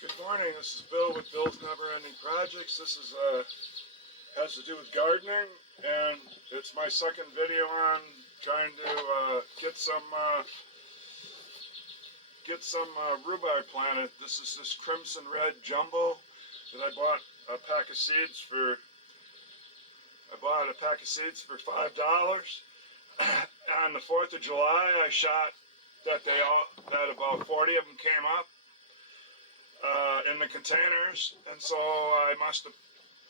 Good morning, this is Bill with Bill's Never Ending Projects. This is has to do with gardening, and it's my second video on trying to get some rhubarb planted. This is this crimson red jumbo that I bought a pack of seeds for. I bought a pack of seeds for $5. On the 4th of July, I shot that about 40 of them came up in the containers, and so I must have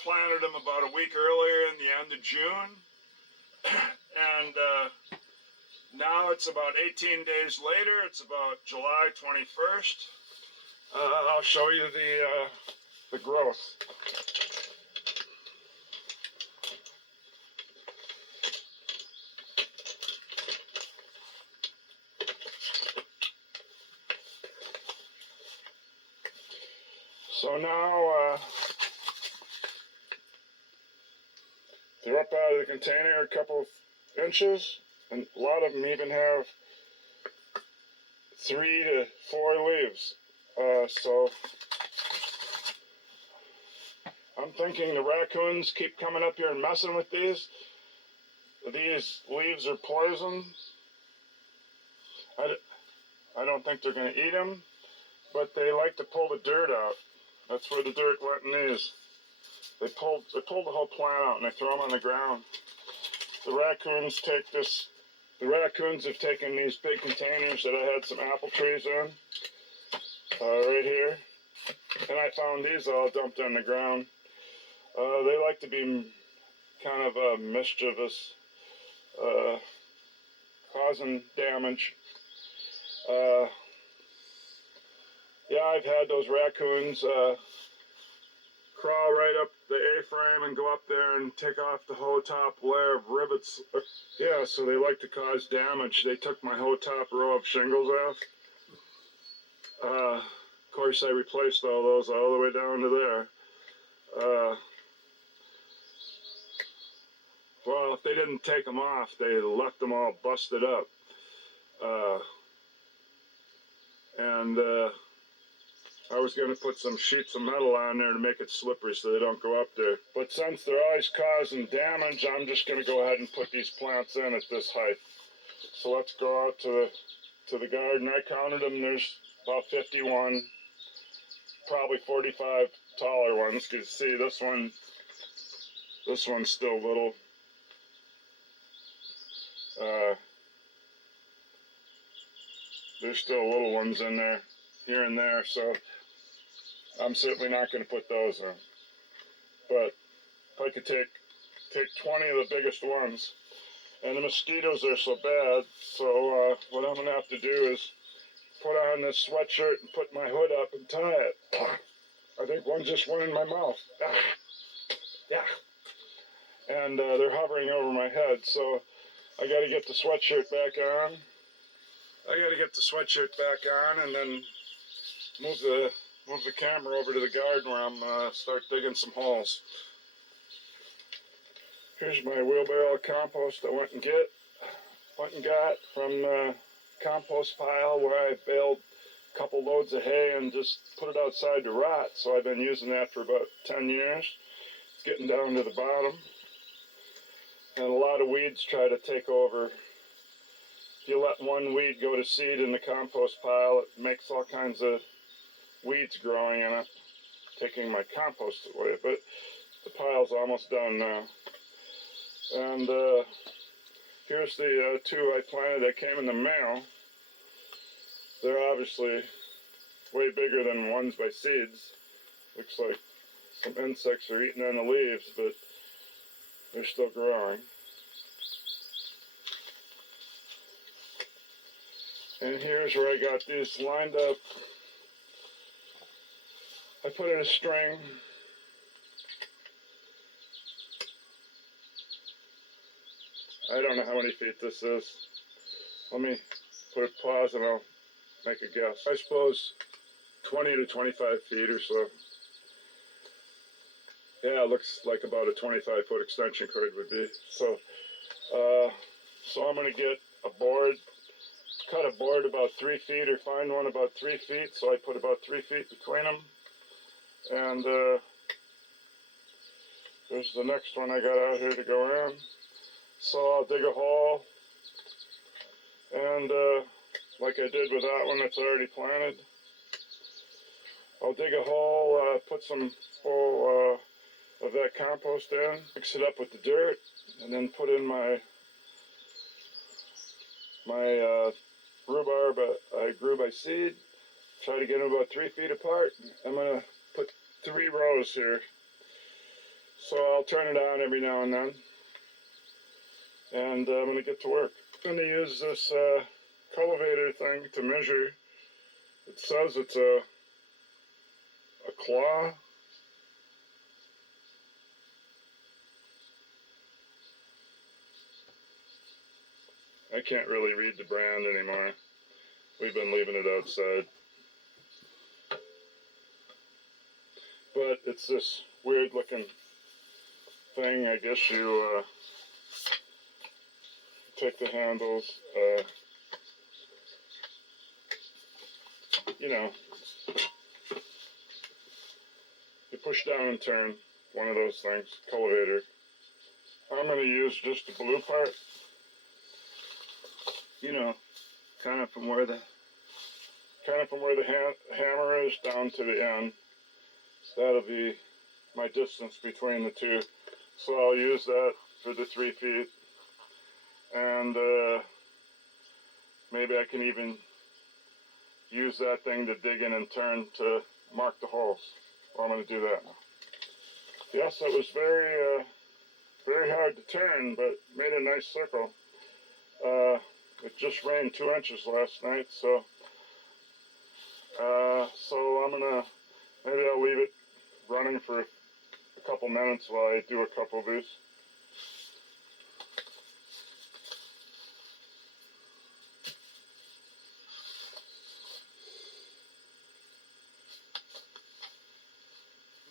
planted them about a week earlier in the end of June. And now it's about 18 days later. It's about July 21st. I'll show you the growth. So now they're up out of the container a couple of inches, and a lot of them even have 3 to 4 leaves. So I'm thinking the raccoons keep coming up here and messing with these. These leaves are poison. I don't think they're going to eat them, but they like to pull the dirt out. That's where the dirt went in these. They pulled the whole plant out and they throw them on the ground. The raccoons have taken these big containers that I had some apple trees in, right here, and I found these all dumped on the ground. They like to be kind of mischievous, causing damage. Yeah, I've had those raccoons crawl right up the A-frame and go up there and take off the whole top layer of rivets. Yeah, so they like to cause damage. They took my whole top row of shingles off. Of course, I replaced all those all the way down to there. Well, if they didn't take them off, they left them all busted up. I was going to put some sheets of metal on there to make it slippery so they don't go up there. But since they're always causing damage, I'm just going to go ahead and put these plants in at this height. So let's go out to the garden. I counted them. There's about 51, probably 45 taller ones. Because see, this one's still little. There's still little ones in there, here and there. So I'm certainly not going to put those in. But if I could take 20 of the biggest ones, and the mosquitoes are so bad, so what I'm going to have to do is put on this sweatshirt and put my hood up and tie it. I think one just went in my mouth. Yeah. And they're hovering over my head, so I got to get the sweatshirt back on. And then move the camera over to the garden where I'm start digging some holes. Here's my wheelbarrow of compost I went and got from the compost pile where I baled a couple loads of hay and just put it outside to rot. So I've been using that for about 10 years. It's getting down to the bottom. And a lot of weeds try to take over. If you let one weed go to seed in the compost pile, it makes all kinds of weeds growing in it, taking my compost away. But the pile's almost done now. And here's the 2 I planted that came in the mail. They're obviously way bigger than ones by seeds. Looks like some insects are eating on the leaves, but they're still growing. And here's where I got these lined up. I put in a string. I don't know how many feet this is. Let me put a pause and I'll make a guess. I suppose 20 to 25 feet or so. Yeah, it looks like about a 25-foot extension cord would be. So I'm going to get a board, cut a board about 3 feet or find one about 3 feet, so I put about 3 feet between them. And there's the next one I got out here to go in. So I'll dig a hole, and like I did with that one that's already planted, I'll dig a hole, put some full of that compost in, mix it up with the dirt, and then put in my rhubarb I grew by seed. Try to get them about 3 feet apart. I'm gonna put 3 rows here, so I'll turn it on every now and then, and I'm gonna get to work. I'm gonna use this cultivator thing to measure. It says it's a claw. I can't really read the brand anymore. We've been leaving it outside. But it's this weird looking thing. I guess you take the handles, you know, you push down and turn, one of those things, cultivator. I'm going to use just the blue part, you know, kind of from where the hammer is down to the end. That'll be my distance between the two. So I'll use that for the 3 feet. And maybe I can even use that thing to dig in and turn to mark the holes. Well, I'm going to do that now. Yes, it was very hard to turn, but made a nice circle. It just rained 2 inches last night, so I'm gonna, maybe I'll leave it running for a couple minutes while I do a couple of these.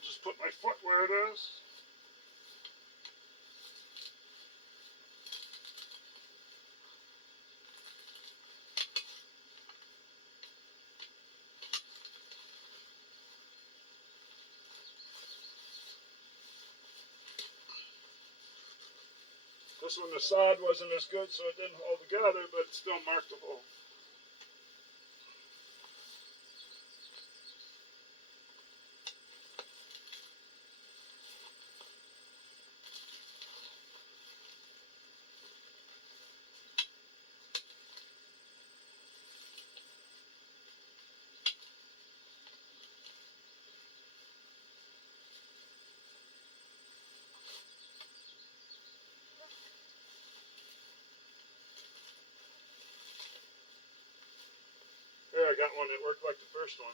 Just put my foot where it is. This one, the sod wasn't as good, so it didn't hold together, but it still marked the hole. There, I got one that worked like the first one.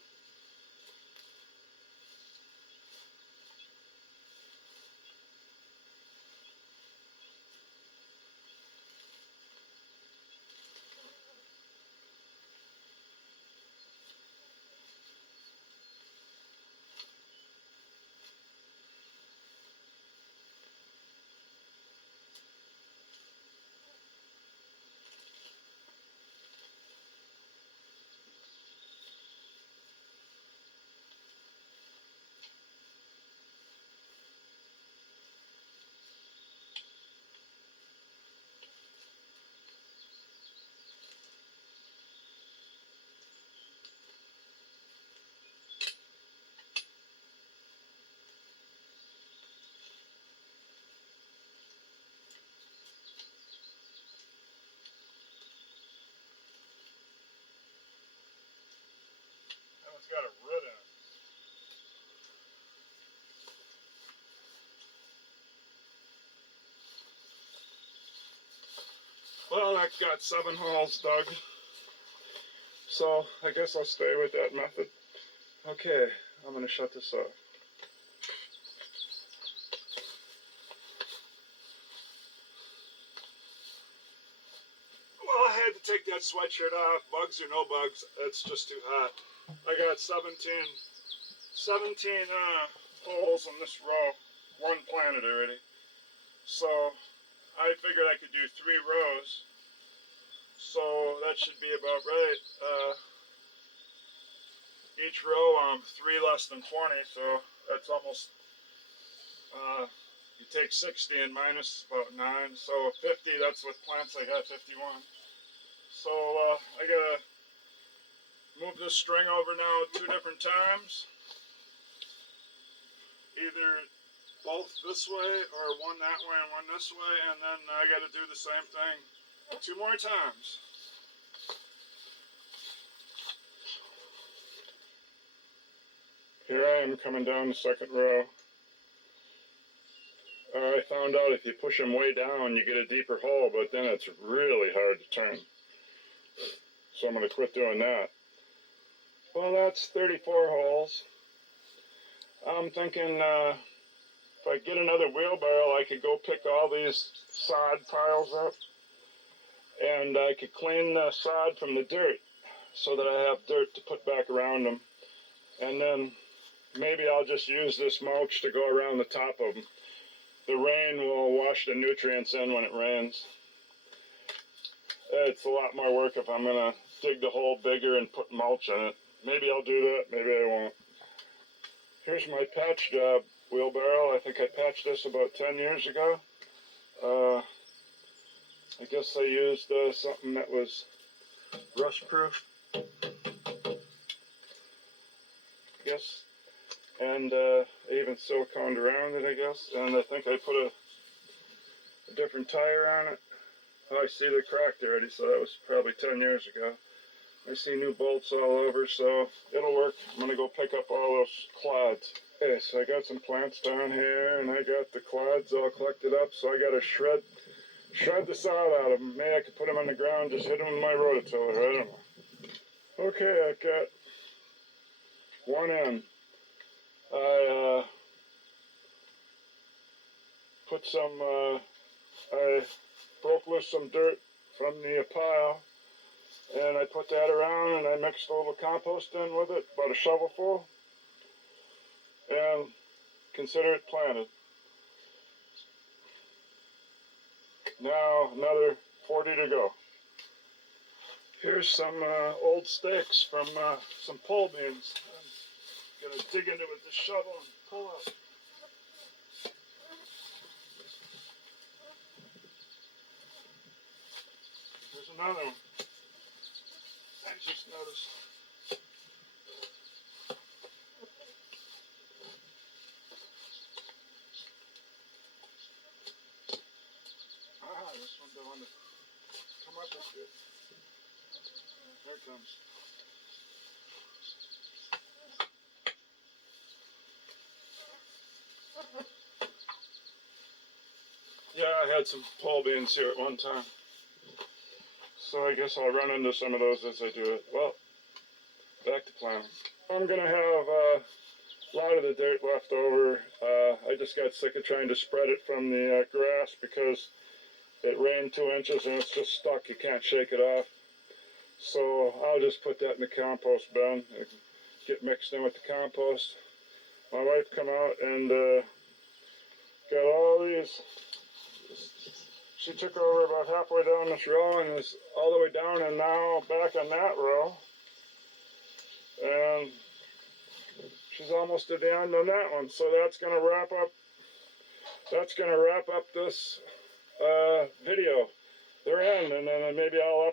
That one's got a root in it. Well, I got 7 holes dug, so I guess I'll stay with that method. Okay, I'm going to shut this off. Well, I had to take that sweatshirt off, bugs or no bugs, it's just too hot. I got 17 holes in this row, one planted already. So I figured I could do 3 rows So that should be about right. Each row 3 less than 20, so that's almost, you take 60 and minus about 9, so 50, that's with plants I got 51. So I gotta move this string over now 2 different times. Either both this way or one that way and one this way, and then I gotta do the same thing 2 more times. Here I am coming down the second row. I found out if you push them way down, you get a deeper hole, but then it's really hard to turn. So I'm going to quit doing that. Well, that's 34 holes. I'm thinking if I get another wheelbarrow, I could go pick all these sod piles up, and I could clean the sod from the dirt so that I have dirt to put back around them. And then maybe I'll just use this mulch to go around the top of them. The rain will wash the nutrients in when it rains. It's a lot more work if I'm going to dig the hole bigger and put mulch in it. Maybe I'll do that, maybe I won't. Here's my patch job wheelbarrow. I think I patched this about 10 years ago. I guess I used something that was rust proof. Yes. And even siliconed around it, I guess. And I think I put a different tire on it. Oh, I see they're cracked already, so that was probably 10 years ago. I see new bolts all over, so it'll work. I'm going to go pick up all those clods. Okay, so I got some plants down here, and I got the clods all collected up, so I got to shred the sod out of them. Maybe I could put them on the ground, just hit them with my rototiller. I don't know. Okay, I've got one in. I I broke loose some dirt from the pile, and I put that around, and I mixed a little compost in with it, about a shovelful, and consider it planted. Now another 40 to go. Here's some old stakes from some pole beans. I'm gonna dig into it with this shovel and pull up. There's another one. I just noticed. This one don't want to come up with it. There it comes. Yeah, I had some pole beans here at one time. So I guess I'll run into some of those as I do it. Well, back to planting. I'm going to have a lot of the dirt left over. I just got sick of trying to spread it from the grass because it rained 2 inches and it's just stuck. You can't shake it off. So I'll just put that in the compost bin. It can get mixed in with the compost. My wife come out and got all these. She took over about halfway down this row and is all the way down and now back on that row. And she's almost at the end on that one. So that's gonna wrap up this video. They're in, and then maybe I'll